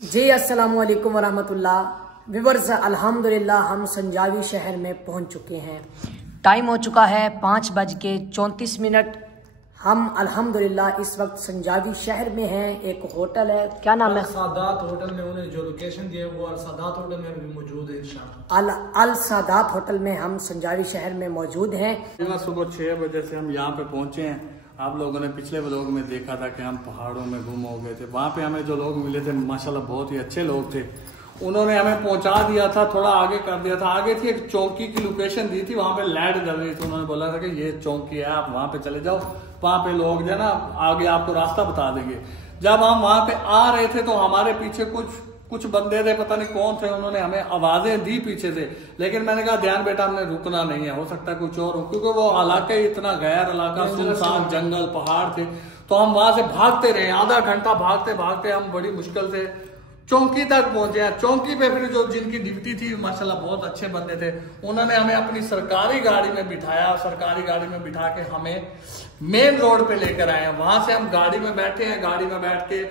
जी अस्सलामु अलैकुम वरहमतुल्लाह। व्यूअर्स, अल्हम्दुलिल्लाह हम संजावी शहर में पहुंच चुके हैं। टाइम हो चुका है 5:34। हम अल्हम्दुलिल्लाह इस वक्त संजावी शहर में हैं। एक होटल है, क्या नाम है? सादात होटल में उन्हें जो लोकेशन दी है वो अल सादात होटल में भी मौजूद है इंशाअल्लाह। अल सादात होटल में हम संजावी शहर में मौजूद हैं। सुबह 6 बजे से हम यहाँ पे पहुंचे हैं। आप लोगों ने पिछले व्लॉग में देखा था कि हम पहाड़ों में गुम हो गए थे। वहाँ पे हमें जो लोग मिले थे माशाल्लाह बहुत ही अच्छे लोग थे। उन्होंने हमें पहुंचा दिया था, थोड़ा आगे कर दिया था। आगे थी एक चौकी की लोकेशन दी थी, वहाँ पे लाइट जल रही थी। उन्होंने बोला था कि ये चौकी है, आप वहाँ पे चले जाओ, वहाँ पे लोग जो है ना आगे आपको रास्ता बता देंगे। जब हम वहाँ पे आ रहे थे तो हमारे पीछे कुछ बंदे थे, पता नहीं कौन थे, उन्होंने हमें आवाजें दी पीछे से। लेकिन मैंने कहा ध्यान बेटा, हमने रुकना नहीं है, हो सकता है कुछ और हो, क्योंकि वो इलाका इतना गैर इलाका, सुनसान जंगल पहाड़ थे। तो हम वहां से भागते रहे, आधा घंटा भागते भागते हम बड़ी मुश्किल से चौकी तक पहुंचे हैं। चौकी पे फिर जो जिनकी ड्यूटी थी माशाल्लाह बहुत अच्छे बंदे थे, उन्होंने हमें अपनी सरकारी गाड़ी में बिठाया। सरकारी गाड़ी में बिठा के हमें मेन रोड पे लेकर आए हैं। वहां से हम गाड़ी में बैठे हैं, गाड़ी में बैठ के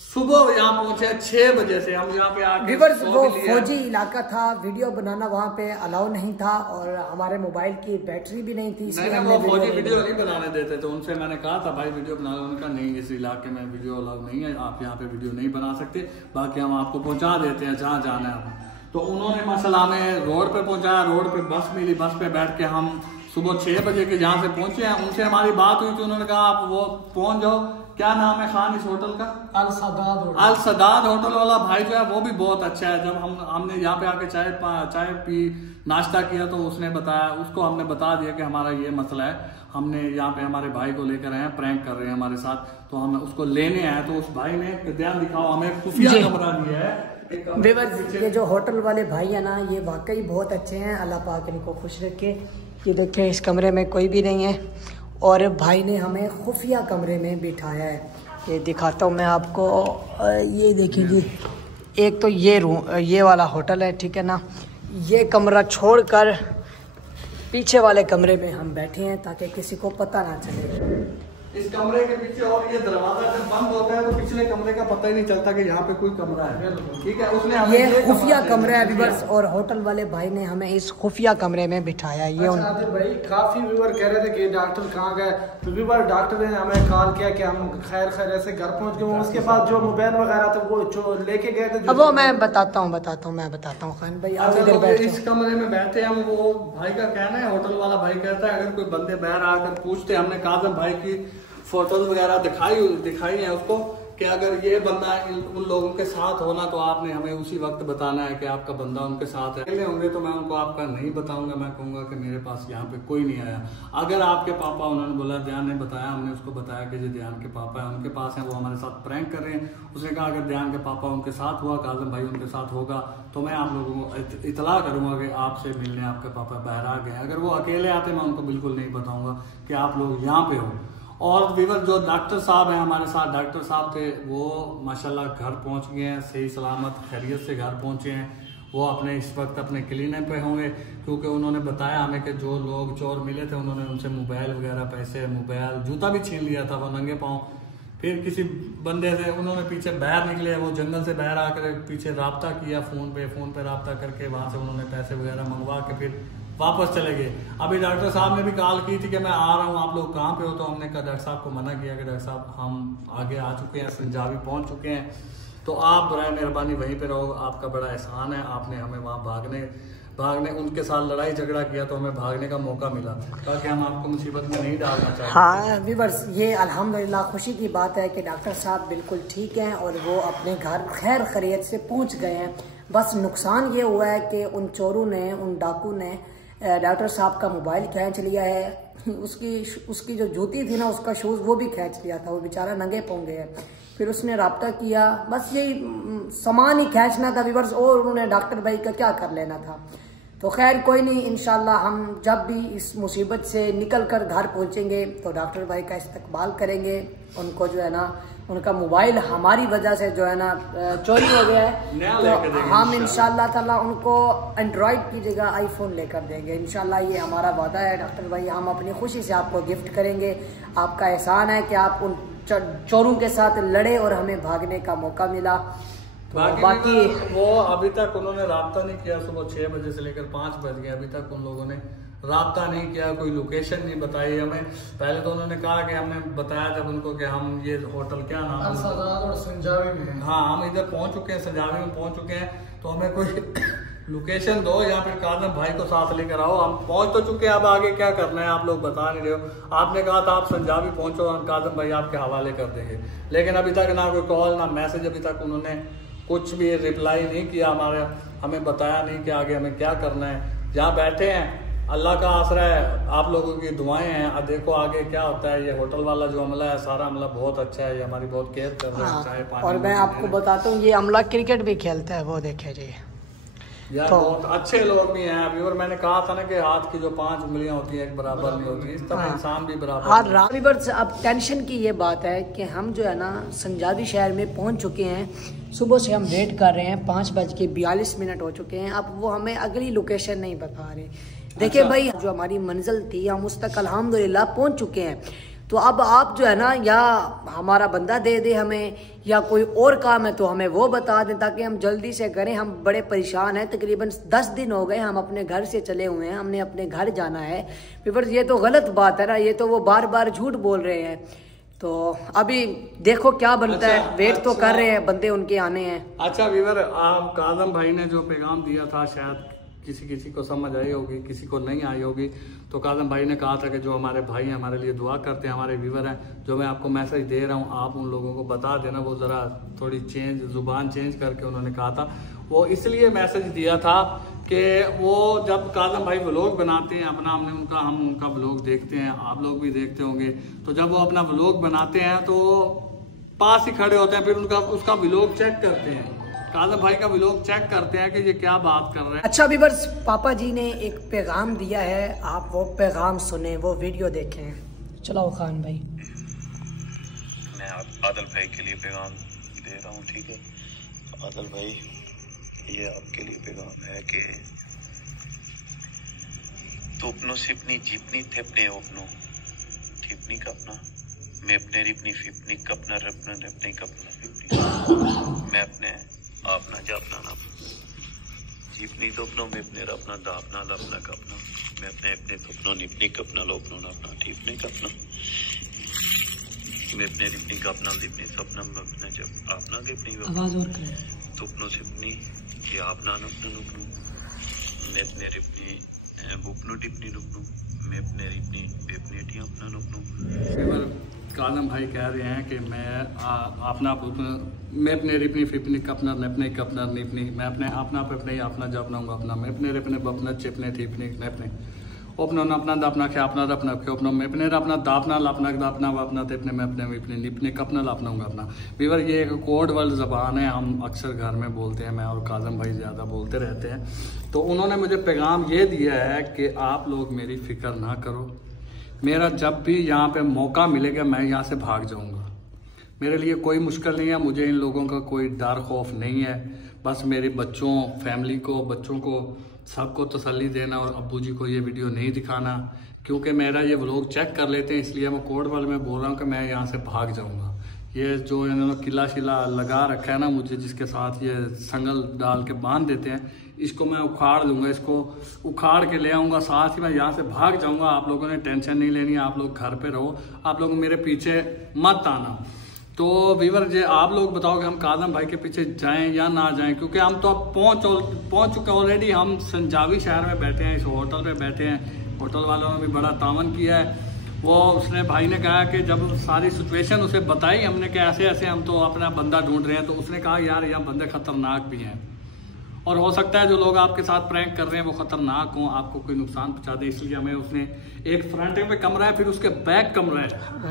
सुबह यहाँ पहुंचे 6 बजे से। हम यहाँ पे आके वो फौजी इलाका था, वीडियो बनाना वहाँ पे अलाउ नहीं था और हमारे मोबाइल की बैटरी भी नहीं थी। नहीं, वो फौजी वीडियो नहीं बनाने देते। तो उनसे मैंने कहा था भाई वीडियो बना लो, उनका नहीं, इस इलाके में वीडियो अलाउ नहीं है, आप यहाँ पे वीडियो नहीं बना सकते, बाकी हम आपको पहुंचा देते हैं जहाँ जाना है आपको। तो उन्होंने माशाल्लाह हमें रोड पे पहुंचाया। रोड पे बस मिली, बस पे बैठ के हम सुबह 6 बजे के जहाँ से पहुंचे हैं उनसे हमारी बात हुई थी। उन्होंने कहा आप वो पहुंच जाओ। क्या नाम है खान इस होटल का? अल सादात। अल सादात होटल वाला भाई जो है वो भी बहुत अच्छा है। जब हमने यहाँ पे आके चाय पी, नाश्ता किया, तो उसने बताया, उसको हमने बता दिया कि हमारा ये मसला है, हमने यहाँ पे हमारे भाई को लेकर आए हैं, प्रैंक कर रहे हैं हमारे साथ, तो हम उसको लेने आए। तो उस भाई ने ध्यान दिखाओ हमें खुफिया कमरा दिया है। ये जो होटल वाले भाई है ना, ये वाकई बहुत अच्छे हैं, अल्लाह पाक इनको खुश रखे। ये देखें, इस कमरे में कोई भी नहीं है और भाई ने हमें खुफिया कमरे में बिठाया है। ये दिखाता हूँ मैं आपको। ये देखिए जी, एक तो ये रूम, ये वाला होटल है, ठीक है ना। ये कमरा छोड़कर पीछे वाले कमरे में हम बैठे हैं ताकि किसी को पता ना चले। इस कमरे के पीछे, और ये दरवाजा जब बंद होता है तो पिछले कमरे का पता ही नहीं चलता कि यहाँ पे कोई कमरा है, ठीक है। उसने हमें ये खुफिया कमरा है व्यूअर्स, और होटल वाले भाई ने हमें इस खुफिया कमरे में बिठाया। ये भाई काफी व्यूअर कह रहे थे कि डॉक्टर कहाँ गए, तो व्यूअर डॉक्टर ने हमें कॉल किया कि हम खैर ऐसे घर पहुंच गए। उसके बाद जो मोबाइल वगैरह था वो जो लेके गए थे, अब वो मैं बताता हूँ खान भाई। आप इस कमरे में बैठे हम, वो भाई का कहना है, होटल वाला भाई कहता है अगर कोई बंदे बाहर आकर पूछते, हमने काजम भाई की फोटोज वगैरह दिखाई है उसको, कि अगर ये बंदा उन लोगों के साथ होना तो आपने हमें उसी वक्त बताना है कि आपका बंदा उनके साथ है। अकेले होंगे तो मैं उनको आपका नहीं बताऊंगा, मैं कहूंगा कि मेरे पास यहाँ पे कोई नहीं आया। अगर आपके पापा, उन्होंने बोला ध्यान ने बताया, हमने उसको बताया कि जो ध्यान के पापा है उनके पास है, वो हमारे साथ प्रैंक कर रहे हैं। उसने कहा अगर ध्यान के पापा उनके साथ हुआ, काजम भाई उनके साथ होगा, तो मैं आप लोगों को इतला करूंगा कि आपसे मिलने आपके पापा बाहर आ गए। अगर वो अकेले आते मैं उनको बिल्कुल नहीं बताऊंगा कि आप लोग यहाँ पे हो। और व्यूअर जो डॉक्टर साहब हैं हमारे साथ, डॉक्टर साहब थे, वो माशाल्लाह घर पहुंच गए हैं, सही सलामत खैरियत से घर पहुंचे हैं। वो अपने इस वक्त अपने क्लिनिक पे होंगे, क्योंकि उन्होंने बताया हमें कि जो लोग चोर मिले थे उन्होंने उनसे मोबाइल वगैरह, पैसे, मोबाइल, जूता भी छीन लिया था, वो नंगे पाँव। फिर किसी बंदे से उन्होंने पीछे बाहर निकले, वो जंगल से बाहर आकर पीछे रब्ता किया, फोन पे रब्ता करके वहां से उन्होंने पैसे वगैरह मंगवा के फिर वापस चले गए। अभी डॉक्टर साहब ने भी कॉल की थी कि मैं आ रहा हूँ, आप लोग कहाँ पे हो, तो हमने कहा डॉक्टर साहब को मना किया कि डॉक्टर साहब हम आगे आ चुके हैं, संजावी पहुंच चुके हैं, तो आप बराए मेहरबानी वहीं पे रहो, आपका बड़ा एहसान है, आपने हमें वहाँ भागने उनके साथ लड़ाई झगड़ा किया तो हमें भागने का मौका मिला, ताकि हम आपको मुसीबत में नहीं डालना चाहते। हाँ व्यूअर्स, ये अल्हम्दुलिल्लाह खुशी की बात है कि डॉक्टर साहब बिल्कुल ठीक हैं और वो अपने घर खैर खैरियत से पहुँच गए हैं। बस नुकसान ये हुआ है कि उन चोरों ने, उन डाकू ने डॉक्टर साहब का मोबाइल खींच लिया है। उसकी जो जूती थी ना, उसका शूज़ वो भी खींच लिया था, वो बेचारा नंगे पोंगे है। फिर उसने रब्ता किया, बस यही सामान ही खींचना था व्यूअर्स, और उन्होंने डॉक्टर भाई का क्या कर लेना था। तो खैर कोई नहीं, इंशाल्लाह हम जब भी इस मुसीबत से निकल कर घर पहुंचेंगे तो डॉक्टर भाई का इस्तकबाल करेंगे। उनको जो है ना, उनका मोबाइल हमारी वजह से जो है ना चोरी हो गया है, तो हम इंशाल्लाह ताला उनको एंड्रॉयड की जगह आईफोन लेकर देंगे इंशाल्लाह। ये हमारा वादा है डॉक्टर भाई, हम अपनी खुशी से आपको गिफ्ट करेंगे। आपका एहसान है कि आप उन चोरों के साथ लड़े और हमें भागने का मौका मिला। बाकी वो अभी तक उन्होंने राब्ता नहीं किया। सुबह 6 बजे से लेकर 5 बज गए, अभी तक उन लोगों ने राब्ता नहीं किया, कोई लोकेशन नहीं बताई हमें। पहले तो उन्होंने कहा कि हमने बताया जब उनको कि हम ये होटल क्या नाम है और संजावी में, हाँ हम इधर पहुंच चुके हैं, संजावी में पहुंच चुके हैं, तो हमें कोई लोकेशन दो या फिर काजम भाई को साथ लेकर आओ। हम पहुंच तो चुके हैं, अब आगे क्या करना है आप लोग बता नहीं रहे हो। आपने कहा था आप संजावी पहुंचो और काजम भाई आपके हवाले कर देंगे, लेकिन अभी तक ना कोई कॉल ना मैसेज, अभी तक उन्होंने कुछ भी रिप्लाई नहीं किया हमारे, हमें बताया नहीं कि आगे हमें क्या करना है। जहाँ बैठे हैं अल्लाह का आसरा है, आप लोगों की दुआएं हैं। अब देखो आगे क्या होता है। ये होटल वाला जो अमला है, सारा अमला बहुत अच्छा है, ये हमारी बहुत केयर कर रहा है। चाहे पानी और मैं आपको बताता हूँ ये अमला क्रिकेट भी खेलता है, वो देखे जी यार तो बहुत अच्छे लोग भी हैं अभी। और मैंने कहा था ना कि हाथ की जो 5 उंगलियां होती हैं एक बराबर नहीं होती, इस तरह इंसान भी बराबर। हाँ, अब टेंशन की ये बात है कि हम जो है ना संजावी शहर में पहुंच चुके हैं। सुबह से हम वेट कर रहे हैं, 5:42 हो चुके हैं। अब वो हमें अगली लोकेशन नहीं बता रहे। देखिए भाई, जो हमारी मंजिल थी हम उस तक अल्हम्दुलिल्लाह पहुंच चुके हैं। तो अब आप जो है ना या हमारा बंदा दे दे हमें, या कोई और काम है तो हमें वो बता दें ताकि हम जल्दी से करें। हम बड़े परेशान हैं, तकरीबन 10 दिन हो गए हम अपने घर से चले हुए हैं, हमने अपने घर जाना है। फिर ये तो गलत बात है ना, ये तो वो बार बार झूठ बोल रहे हैं। तो अभी देखो क्या बनता है, वेट तो कर रहे हैं, बंदे उनके आने हैं। अच्छा वीवर, आप काजम भाई ने जो पैगाम दिया था शायद किसी को समझ आई होगी, किसी को नहीं आई होगी। तो काजम भाई ने कहा था कि जो हमारे भाई हैं हमारे लिए दुआ करते हैं, हमारे व्यूवर हैं, जो मैं आपको मैसेज दे रहा हूँ आप उन लोगों को बता देना। वो ज़रा थोड़ी जुबान चेंज करके उन्होंने कहा था। वो इसलिए मैसेज दिया था कि वो जब काजम भाई व्लॉग बनाते हैं अपना, हम उनका व्लॉग देखते हैं, आप लोग भी देखते होंगे। तो जब वो अपना व्लॉग बनाते हैं तो पास ही खड़े होते हैं, फिर उसका व्लॉग चेक करते हैं, काजम भाई का व्लॉग चेक करते हैं कि ये क्या बात कर रहे हैं। अच्छा व्यूअर्स, पापा जी ने एक पैगाम दिया है, आप वो पैगाम सुने, वो वीडियो देखें। चलो खान भाई। मैं आदिल भाई के लिए पैगाम दे रहा हूँ, ठीक है आदिल भाई, ये आपके लिए पैगाम है कि तोपनो सिपनी जीपनी थेपने ओपनो ठीपनी कपना मैं अपने रिपनी फिपनी कपना रपना रपनी कपना फिपनी मैं अपने आपना जापना ना जीपनी तोपनो मैं अपने रपना दापना लपना कपना मैं अपने तोपनो निपनी कपना लोपनो अपना ठीपने कपना मैं अपने रिपनी कपना लिपनी सपना मैं अपने जब आपना गिपनी आवाज और करें तोपनो सिपनी कि आपना नपनो नुपनो मैं अपने रिपनी बुपनो टिपनी नुपनो मैं अपने रिपनी बेपनी टी अपना नुपनो। काजम भाई कह रहे हैं कि मैं अपने रिपनी फिपनी कपना नपने कपना निपनी मैं अपने अपना पे अपने अपना जपनाऊंगा अपना मैं अपने रिपने बपना चिपने ठीपने नपने अपना अपना दापना खे अपना रपना खे अपना मैं अपने अपना दापना लापना दापना अपना तेपने मैं अपने निपने कपना लापनाऊंगा अपना। वीवर ये एक कोड वर्ड ज़बान है, हम अक्सर घर में बोलते हैं, मैं और काजम भाई ज़्यादा बोलते रहते हैं। तो उन्होंने मुझे पैगाम ये दिया है कि आप लोग मेरी फ़िक्र ना करो, मेरा जब भी यहाँ पे मौका मिलेगा मैं यहाँ से भाग जाऊँगा। मेरे लिए कोई मुश्किल नहीं है, मुझे इन लोगों का कोई डर खौफ नहीं है। बस मेरे बच्चों फैमिली को बच्चों को सबको तसल्ली देना और अब्बू जी को ये वीडियो नहीं दिखाना, क्योंकि मेरा ये व्लॉग चेक कर लेते हैं, इसलिए मैं कोड वाले में बोल रहा हूँ कि मैं यहाँ से भाग जाऊँगा। ये जो इन्होंने किला शिला लगा रखा है ना मुझे, जिसके साथ ये संगल डाल के बांध देते हैं, इसको मैं उखाड़ लूँगा, इसको उखाड़ के ले आऊँगा, साथ ही मैं यहाँ से भाग जाऊँगा। आप लोगों ने टेंशन नहीं लेनी, आप लोग घर पे रहो, आप लोग मेरे पीछे मत आना। तो वीवर जी आप लोग बताओ कि हम काजम भाई के पीछे जाएं या ना जाएं, क्योंकि हम तो अब पहुँच चुके ऑलरेडी। हम संजावी शहर में बैठे हैं, इस होटल पे बैठे हैं। होटल वालों ने भी बड़ा तावन किया है। वो उसने भाई ने कहा कि जब सारी सिचुएशन उसे बताई हमने कि ऐसे ऐसे हम तो अपना बंदा ढूंढ रहे हैं, तो उसने कहा यार यहाँ बंदे खतरनाक भी हैं और हो सकता है जो लोग आपके साथ प्रैंक कर रहे हैं वो खतरनाक हों, आपको कोई नुकसान पहुंचा दे। इसलिए हमें उसने एक फ्रंट में कमरा है, फिर उसके बैक कमरा है,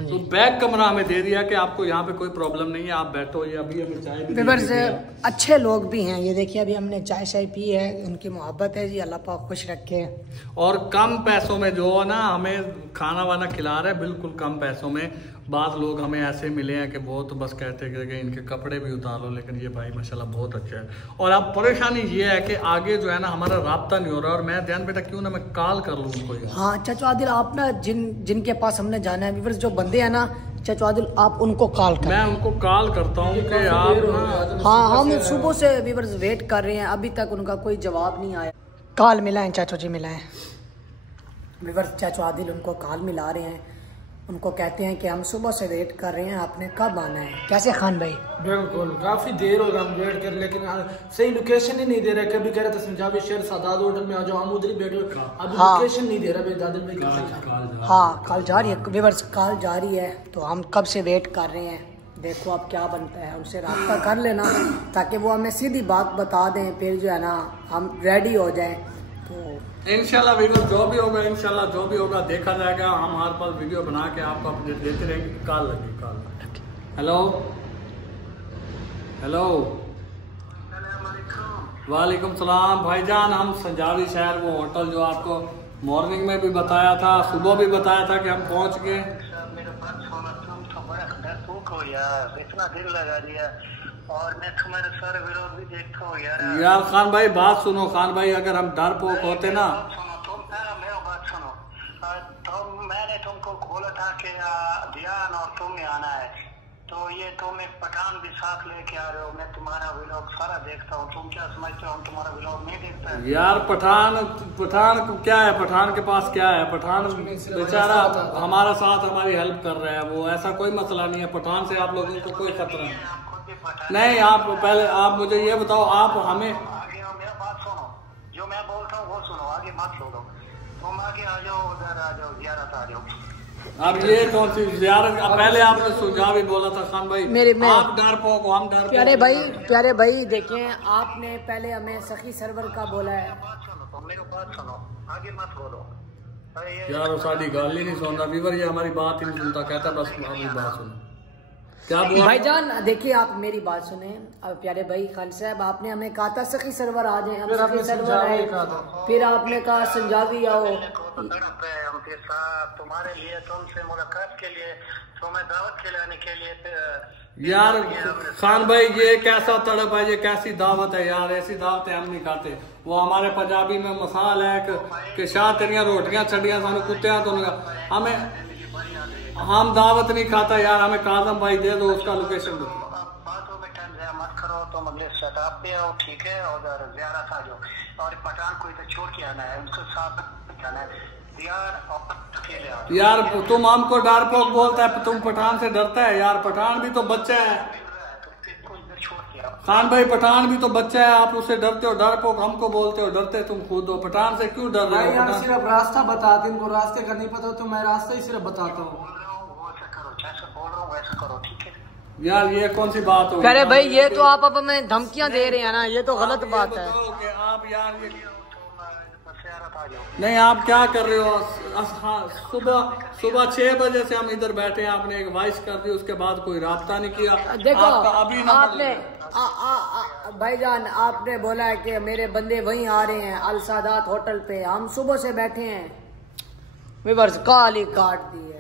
तो बैक कमरा हमें दे दिया कि आपको यहाँ पे कोई प्रॉब्लम नहीं है, आप बैठो। ये अभी हमें चाय भी अच्छे लोग भी हैं, ये देखिए अभी हमने चाय शाय पी है, उनकी मोहब्बत है जी, अल्लाह पाक खुश रखे। और कम पैसों में जो ना हमें खाना वाना खिला रहे हैं, बिल्कुल कम पैसों में। बाद लोग हमें ऐसे मिले हैं कि बहुत बस कहते हैं कि इनके कपड़े भी उतार लो, लेकिन ये भाई माशाल्लाह बहुत अच्छा है। और अब परेशानी ये है कि आगे जो है ना हमारा राब्ता नहीं हो रहा, और मैं ध्यान बेटा क्यों ना मैं कॉल कर लूँ उनको। हाँ चाचा आदिल, आप ना जिनके पास हमने जाना है, जो बंदे हैं ना चाचा आदिल आप उनको कॉल करें। मैं उनको कॉल करता हूँ कि आप हाँ हम सुबह से व्यूअर्स वेट कर रहे हैं, अभी तक उनका कोई जवाब नहीं आया। कॉल मिला है चाचू जी, मिला है व्यूअर्स। चाचू आदिल उनको कॉल मिला रहे हैं, उनको कहते हैं कि हम सुबह से वेट कर रहे हैं, आपने कब आना है। कैसे खान भाई? बिल्कुल काफी देर हो गया हम वेट कर, लेकिन सही लोकेशन ही नहीं दे रहे। कभी कह रहे थे पंजाबी शहर सादात होटल में आ जाओ, हम उधर ही बैठे, अभी लोकेशन नहीं दे रहा भाई। दादिल भाई हाँ कॉल जा रही है व्यूअर्स, कॉल जा रही है, तो हम कब से वेट कर रहे हैं। देखो अब क्या बनता है, उनसे रब्ता कर लेना ताकि वो हमें सीधी बात बता दें, फिर जो है ना हम रेडी हो जाएं। तो इंशाल्लाह वीडियो जो भी होगा, इंशाल्लाह जो भी होगा देखा जाएगा। हम हर पल वीडियो बना के आपको अपडेट देते रहेंगे। कॉल लगी, कॉल। हेलो हेलो, वालेकुम सलाम भाईजान। हम संजावी शहर वो होटल जो आपको मॉर्निंग में भी बताया था, सुबह भी बताया था कि हम पहुंच गए। इतना दिल लगा दिया और मैं तुम्हारे सारे विरोध भी देखता हूँ यार खान भाई बात सुनो, खान भाई अगर हम डरपोक होते ना, तुम मेरा बात सुनो। तो मैंने तुमको बोला था कि ध्यान और तुम ही आना है, तो ये तुम एक पठान भी साथ लेके आ रहे हो। मैं तुम्हारा व्लॉग सारा देखता हूँ, तुम क्या समझते हो हम तुम्हारा व्लॉग नहीं देखता है? यार पठान क्या है, पठान के पास क्या है, पठान बेचारा हमारा साथ हमारी हेल्प कर रहा है, वो ऐसा कोई मसला नहीं है। पठान से आप लोगों को कोई खतरा नहीं। आप पहले आप मुझे ये बताओ, आप हमें आगे मेरा बात सुनो, जो मैं बोलता हूँ वो सुनो, आगे मत छोड़ो। तुम आगे आ जाओ, उधर आ जाओ, ज़ियारत आ जाओ। अब ये कौन सी ज़ियारत? पहले आपने सुझाव भी बोला था खान भाई, आप डरपोक हो, हम डरपोक। प्यारे भाई देखें, आपने पहले हमें सखी सरवर का बोला है। बात सुनो, तुम मेरी बात सुनो, आगे मत बोलो। यार वो सारी गाल ही नहीं सुनता वीवर, ये हमारी बात ही नहीं सुनता, कहता बस हमारी बात सुनो। क्या भाईजान देखिए आप मेरी बात सुने। अब प्यारे भाई खान साहब आपने हमें कहा था सखी सरवर आ जाए, हम सखी सरवर आए, फिर आपने कहा संजावी आओ। हम फिर तुम्हारे लिए, तुमसे मुलाकात के लिए, तुम्हें दावत खिलाने के लिए। यार खान भाई ये कैसा तड़प है, ये कैसी दावत है यार, ऐसी दावतें हम नहीं खाते। वो हमारे पंजाबी में मसाल है कि शाह तेरिया रोटियां छड़ियां सानू कुत्तियां तो हमें, हम दावत नहीं खाता यार, हमें काजम भाई दे दो, उसका लोकेशन दो। बातों में मत करो, तुम अगले सेटअप पे आओ, ठीक है, और ज़ियारत आ जाओ। और पठान को इधर छोड़ के आना है, उनके साथ जाना है यार। तुम हमको डरपोक बोलता है, तुम पठान से डरता है यार, पठान भी तो बच्चा है खान भाई, पठान भी तो बच्चा है, आप उससे डरते हो। डरपोक हमको बोलते हो, डरते तुम खुद हो, पठान से क्यों डर रहे हो? सिर्फ रास्ता बताते, इनको रास्ते का नहीं पता, तो मैं रास्ता ही सिर्फ बताता हूँ। यार ये कौन सी बात हो? अरे भाई ये तो आप अब हमें धमकियां दे रहे हैं ना, ये तो गलत बात है। आप यार नहीं, आप क्या कर रहे हो? सुबह 6 बजे से हम इधर बैठे हैं, आपने एक वॉइस कर दी, उसके बाद कोई राब्ता नहीं किया। देखो अभी आपने भाईजान आपने बोला है कि मेरे बंदे वहीं आ रहे हैं अल सादात होटल पे, हम सुबह से बैठे हैं, विवर्स काल ही काट दी है।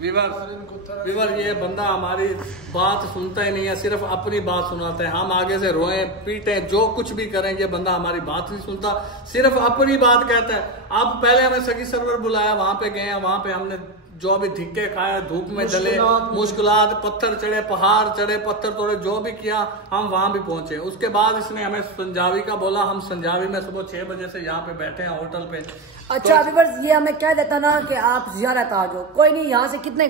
विवर ये बंदा हमारी बात सुनता ही नहीं है, सिर्फ अपनी बात सुनाता है। हम आगे से रोए पीटे जो कुछ भी करें, ये बंदा हमारी बात नहीं सुनता, सिर्फ अपनी बात कहता है। अब पहले हमें सगी सरवर बुलाया, वहां पे गए, वहां पे हमने जो भी धिक्के खाया, धूप में जले, मुश्किलात, पत्थर चढ़े, पहाड़ चढ़े, पत्थर तोड़े, जो भी किया, हम वहां भी पहुंचे। उसके बाद इसने हमें संजावी का बोला, हम संजावी में सुबह 6 बजे से यहाँ पे बैठे हैं होटल पे। अच्छा तो ये हमें क्या देता ना कि आप ज़ियारत आ जाओ, कोई नहीं, यहाँ से कितने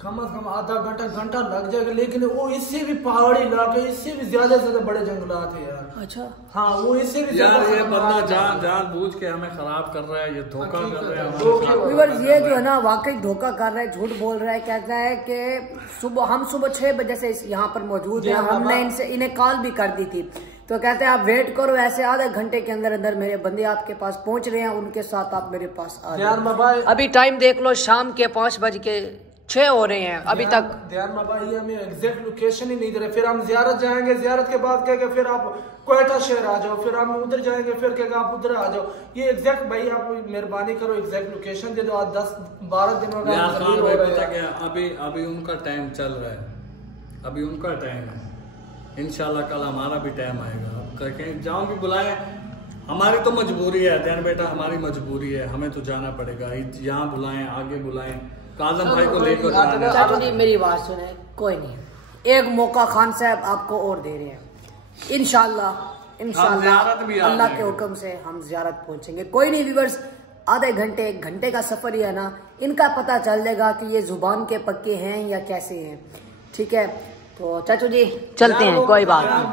कम से कम आधा घंटा लग जाएगा, लेकिन वो इससे भी पहाड़ी इलाके, इससे भी ज्यादा से बड़े जंगलात है यार। अच्छा हाँ, वो इससे भी यार ये बंदा जान बूझ के हमें खराब कर रहा है, ये धोखा कर रहा है। ये जो है ना वाकई धोखा कर रहा है, झूठ बोल रहा है। कहता है कि हम सुबह 6 बजे से यहाँ पर मौजूद है, हमने इन्हें कॉल भी कर दी थी, तो कहते हैं आप वेट करो, ऐसे आधे घंटे के अंदर अंदर मेरे बंदे आपके पास पहुंच रहे हैं, उनके साथ आप मेरे पास आ जाओ। अभी टाइम देख लो, शाम के 5:06 हो रहे हैं, अभी तक ध्यान बाबा ये हमें एग्जैक्ट लोकेशन ही नहीं दे रहे। फिर हम ज़ियारत जाएंगे, ज़ियारत के बाद कहेंगे फिर आप क्वेटा शहर आ जाओ, फिर हम उधर जाएंगे, फिर कहेगा आप उधर आ जाओ। ये एग्जैक्ट भाई आप मेहरबानी करो, एग्जैक्ट लोकेशन दे दो। आज 10-12 दिनों का अभी उनका टाइम चल रहा है, अभी उनका टाइम है, इंशाल्लाह कल हमारा भी टाइम आएगा। कहीं जाओ भी बुलाए, हमारी तो मजबूरी है ध्यान बेटा, हमारी मजबूरी है, हमें तो जाना पड़ेगा। यहाँ बुलाएं, आगे बुलाएं, काजम भाई को लेकर चाचू जी मेरी बात सुने, कोई नहीं, एक मौका खान साहब आपको और दे रहे हैं। इंशाल्लाह अल्लाह के हुक्म से हम ज़ियारत पहुंचेंगे। कोई नहीं व्यूअर्स, आधे घंटे 1 घंटे का सफर ही है ना, इनका पता चल जाएगा कि ये जुबान के पक्के हैं या कैसे हैं। ठीक है, तो चाचू जी चलते हैं, कोई बात नहीं।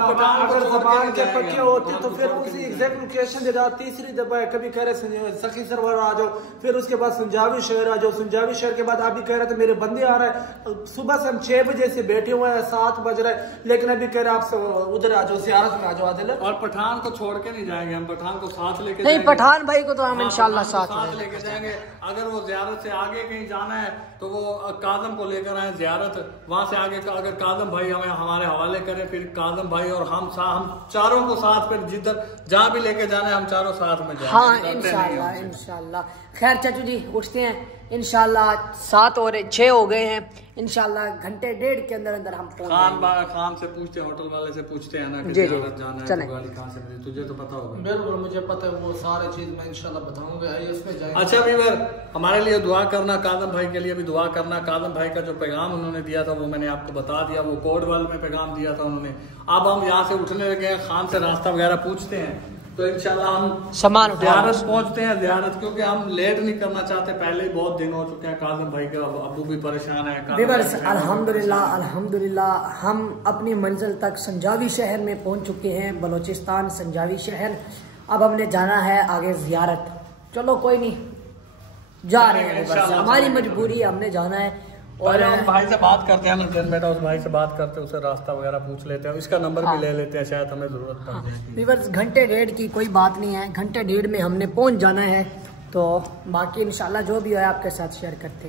अगर ज़बान के पक्के होते तो फिर उसी एग्जैक्ट लोकेशन दे रहा। तीसरी दफा कभी कह रहे सखी सरवर आ जाओ, फिर उसके बाद संजावी शहर आ जाओ, संजावी शहर के बाद आप भी कह रहे थे मेरे बंदे आ रहे हैं। सुबह से हम 6 बजे से बैठे हुए हैं, 7 बज रहे, लेकिन अभी कह रहे आप उधर आ जाओ, ज़ियारत में आ जाओ आदिल। और पठान को छोड़ के नहीं जाएंगे हम, पठान को साथ लेके नहीं, पठान भाई को तो हम इंशाल्लाह साथ लेके जाएंगे। अगर वो ज़ियारत से आगे कहीं जाना है तो वो काजम को लेकर आए ज़ियारत, वहां से आगे अगर काजम भाई हमें हमारे हवाले करें, फिर काजम भाई और हम चारों को साथ, फिर जिधर जहाँ भी लेके जाना है हम चारों साथ में जाएंगे। हाँ इंशाल्लाह। खैर चाचू जी उठते हैं, इंशाल्लाह 7 और 6 हो गए हैं, इंशाल्लाह घंटे 1.5 के अंदर अंदर हम खान से पूछते हैं, होटल वाले से पूछते हैं ना कि ज़ियारत जाना है तो गाड़ी कहाँ से मिली, तुझे तो पता होगा। बिल्कुल मुझे पता है, वो सारे चीज मैं इंशाल्लाह बताऊंगा। इसमें जाएंगे। अच्छा वीवर, हमारे लिए दुआ करना, काजम भाई के लिए भी दुआ करना। काजम भाई का जो पैगाम उन्होंने दिया था वो मैंने आपको बता दिया, वो कोड वर्ल्ड में पैगाम दिया था उन्होंने। अब हम यहाँ से उठने लगे हैं, खान से रास्ता वगैरह पूछते हैं, तो इंशाल्लाह हम सामान ज़ियारत पहुंचते हैं। ज़ियारत क्योंकि हम लेट नहीं करना चाहते, पहले ही बहुत दिन हो चुके हैं, काजम भाई के अब्बू भी परेशान है। व्यूअर्स अल्हम्दुलिल्लाह हम अपनी मंजिल तक संजावी शहर में पहुंच चुके हैं, बलोचिस्तान संजावी शहर। अब हमने जाना है आगे ज़ियारत। चलो कोई नहीं, जा रहे हैं, हमारी मजबूरी है, हमने जाना है। और उस भाई से बात करते हैं ना बेटा, उस भाई से बात करते हैं, उसे रास्ता वगैरह पूछ लेते हैं, इसका नंबर भी ले लेते हैं, शायद हमें जरूरत पड़ जाए। व्यूअर्स घंटे 1.5 की कोई बात नहीं है, घंटे 1.5 में हमने पहुंच जाना है। तो बाकी इंशाल्लाह जो भी है आपके साथ शेयर करते हैं।